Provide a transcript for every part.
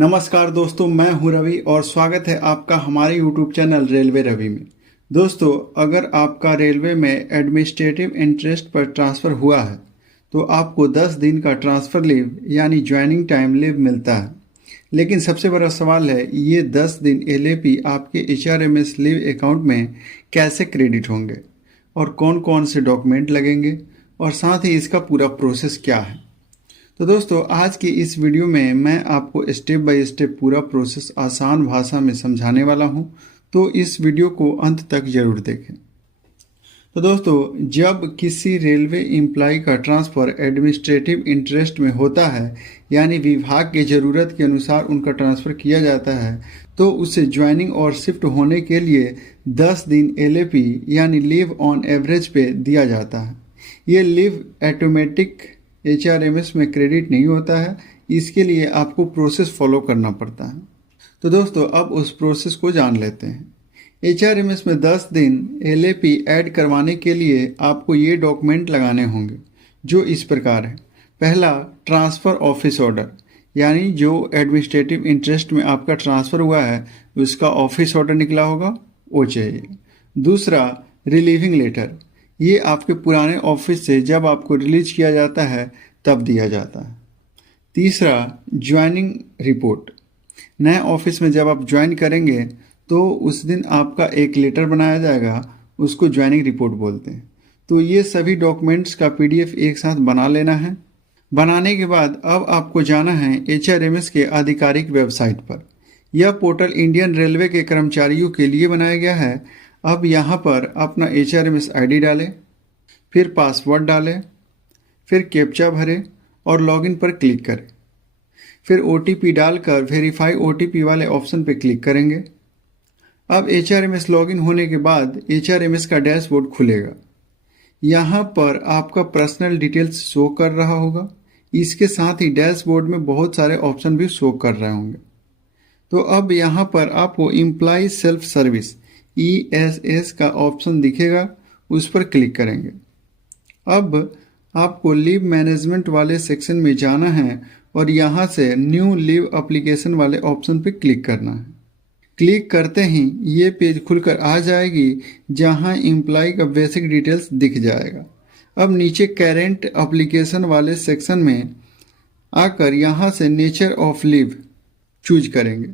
नमस्कार दोस्तों, मैं हूं रवि और स्वागत है आपका हमारे YouTube चैनल रेलवे रवि में। दोस्तों, अगर आपका रेलवे में एडमिनिस्ट्रेटिव इंटरेस्ट पर ट्रांसफ़र हुआ है तो आपको 10 दिन का ट्रांसफ़र लीव यानी ज्वाइनिंग टाइम लीव मिलता है। लेकिन सबसे बड़ा सवाल है, ये 10 दिन LAP आपके HRMS लीव अकाउंट में कैसे क्रेडिट होंगे और कौन कौन से डॉक्यूमेंट लगेंगे और साथ ही इसका पूरा प्रोसेस क्या है। तो दोस्तों, आज की इस वीडियो में मैं आपको स्टेप बाय स्टेप पूरा प्रोसेस आसान भाषा में समझाने वाला हूं, तो इस वीडियो को अंत तक जरूर देखें। तो दोस्तों, जब किसी रेलवे एम्प्लॉय का ट्रांसफ़र एडमिनिस्ट्रेटिव इंटरेस्ट में होता है यानी विभाग की ज़रूरत के अनुसार उनका ट्रांसफ़र किया जाता है, तो उसे ज्वाइनिंग और शिफ्ट होने के लिए 10 दिन LAP यानी लीव ऑन एवरेज पे दिया जाता है। ये लीव ऑटोमेटिक HRMS में क्रेडिट नहीं होता है, इसके लिए आपको प्रोसेस फॉलो करना पड़ता है। तो दोस्तों, अब उस प्रोसेस को जान लेते हैं। HRMS में 10 दिन LAP ऐड करवाने के लिए आपको ये डॉक्यूमेंट लगाने होंगे, जो इस प्रकार है। पहला, ट्रांसफ़र ऑफिस ऑर्डर, यानी जो एडमिनिस्ट्रेटिव इंटरेस्ट में आपका ट्रांसफ़र हुआ है उसका ऑफिस ऑर्डर निकला होगा, वो चाहिए। दूसरा, रिलीविंग लेटर, ये आपके पुराने ऑफिस से जब आपको रिलीज किया जाता है तब दिया जाता है। तीसरा, ज्वाइनिंग रिपोर्ट, नए ऑफिस में जब आप ज्वाइन करेंगे तो उस दिन आपका एक लेटर बनाया जाएगा, उसको ज्वाइनिंग रिपोर्ट बोलते हैं। तो ये सभी डॉक्यूमेंट्स का PDF एक साथ बना लेना है। बनाने के बाद अब आपको जाना है HRMS के आधिकारिक वेबसाइट पर। यह पोर्टल इंडियन रेलवे के कर्मचारियों के लिए बनाया गया है। अब यहाँ पर अपना HRMS ID डालें, फिर पासवर्ड डालें, फिर कैप्चा भरें और लॉगिन पर क्लिक करें। फिर OTP डालकर वेरीफाई OTP वाले ऑप्शन पर क्लिक करेंगे। अब HRMS लॉगिन होने के बाद HRMS का डैशबोर्ड खुलेगा। यहाँ पर आपका पर्सनल डिटेल्स शो कर रहा होगा। इसके साथ ही डैशबोर्ड में बहुत सारे ऑप्शन भी शो कर रहे होंगे। तो अब यहाँ पर आपको एम्प्लॉय सेल्फ सर्विस ESS का ऑप्शन दिखेगा, उस पर क्लिक करेंगे। अब आपको लीव मैनेजमेंट वाले सेक्शन में जाना है और यहाँ से न्यू लीव एप्लीकेशन वाले ऑप्शन पर क्लिक करना है। क्लिक करते ही ये पेज खुलकर आ जाएगी, जहाँ एम्प्लॉय का बेसिक डिटेल्स दिख जाएगा। अब नीचे करेंट एप्लीकेशन वाले सेक्शन में आकर यहाँ से नेचर ऑफ लीव चूज करेंगे।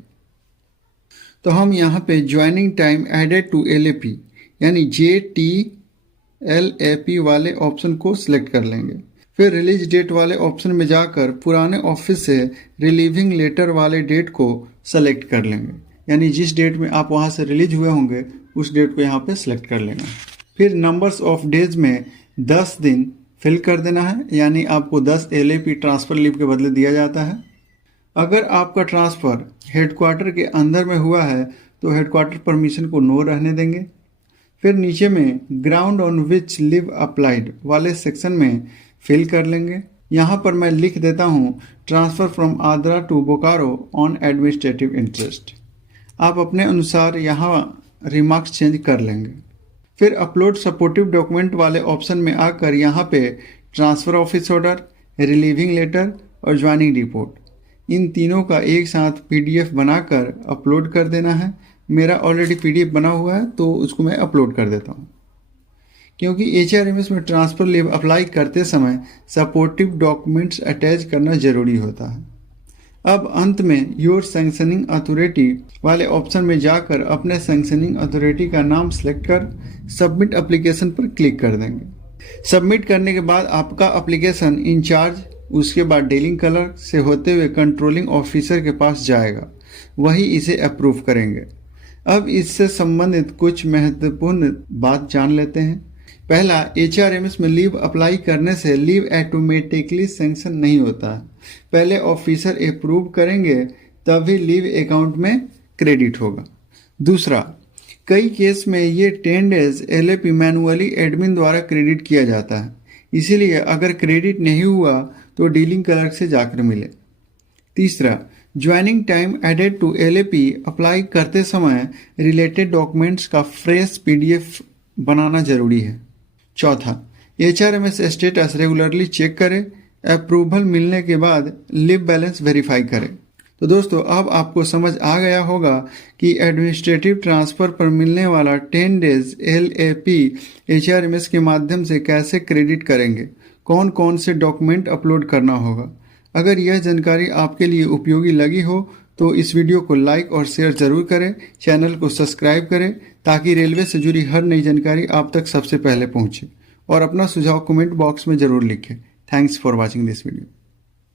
तो हम यहाँ पे joining time added to LAP यानी JTLAP वाले ऑप्शन को सिलेक्ट कर लेंगे। फिर रिलीज डेट वाले ऑप्शन में जाकर पुराने ऑफिस से रिलीविंग लेटर वाले डेट को सेलेक्ट कर लेंगे, यानी जिस डेट में आप वहाँ से रिलीज हुए होंगे उस डेट को यहाँ पे सिलेक्ट कर लेना। फिर नंबर्स ऑफ डेज में 10 दिन फिल कर देना है, यानी आपको 10 LAP ट्रांसफ़र लीव के बदले दिया जाता है। अगर आपका ट्रांसफ़र हेडक्वार्टर के अंदर में हुआ है तो हेडक्वार्टर परमिशन को नो रहने देंगे। फिर नीचे में ground on which leave applied वाले सेक्शन में फिल कर लेंगे। यहाँ पर मैं लिख देता हूँ transfer from Adra to Bokaro on administrative interest. आप अपने अनुसार यहाँ रिमार्क्स चेंज कर लेंगे। फिर अपलोड सपोर्टिव डॉक्यूमेंट वाले ऑप्शन में आकर यहाँ पे transfer office order, relieving letter और ज्वाइनिंग रिपोर्ट, इन तीनों का एक साथ PDF बनाकर अपलोड कर देना है। मेरा ऑलरेडी PDF बना हुआ है तो उसको मैं अपलोड कर देता हूँ। क्योंकि HRMS में ट्रांसफ़र लीव अप्लाई करते समय सपोर्टिव डॉक्यूमेंट्स अटैच करना ज़रूरी होता है। अब अंत में योर सैंक्शनिंग अथॉरिटी वाले ऑप्शन में जाकर अपने सैंक्शनिंग अथॉरिटी का नाम सेलेक्ट कर सबमिट एप्लीकेशन पर क्लिक कर देंगे। सबमिट करने के बाद आपका एप्लीकेशन इंचार्ज, उसके बाद डीलिंग कलर से होते हुए कंट्रोलिंग ऑफिसर के पास जाएगा, वही इसे अप्रूव करेंगे। अब इससे संबंधित कुछ महत्वपूर्ण बात जान लेते हैं। पहला, HRMS में लीव अप्लाई करने से लीव ऑटोमेटिकली सैंक्शन नहीं होता है। पहले ऑफिसर अप्रूव करेंगे तभी लीव अकाउंट में क्रेडिट होगा। दूसरा, कई केस में ये 10 डेज LAP मैनुअली एडमिन द्वारा क्रेडिट किया जाता है, इसीलिए अगर क्रेडिट नहीं हुआ तो डीलिंग क्लर्क से जाकर मिले। तीसरा, joining time added to LAP apply करते समय रिलेटेड डॉक्यूमेंट्स का फ्रेश PDF बनाना जरूरी है। चौथा, HRMS स्टेटस रेगुलरली चेक करें। अप्रूवल मिलने के बाद लीव बैलेंस वेरीफाई करें। तो दोस्तों अब आपको समझ आ गया होगा कि एडमिनिस्ट्रेटिव ट्रांसफ़र पर मिलने वाला 10 डेज LAP HRMS के माध्यम से कैसे क्रेडिट करेंगे, कौन कौन से डॉक्यूमेंट अपलोड करना होगा। अगर यह जानकारी आपके लिए उपयोगी लगी हो तो इस वीडियो को लाइक और शेयर ज़रूर करें, चैनल को सब्सक्राइब करें ताकि रेलवे से जुड़ी हर नई जानकारी आप तक सबसे पहले पहुंचे, और अपना सुझाव कमेंट बॉक्स में ज़रूर लिखें। Thanks for watching this video.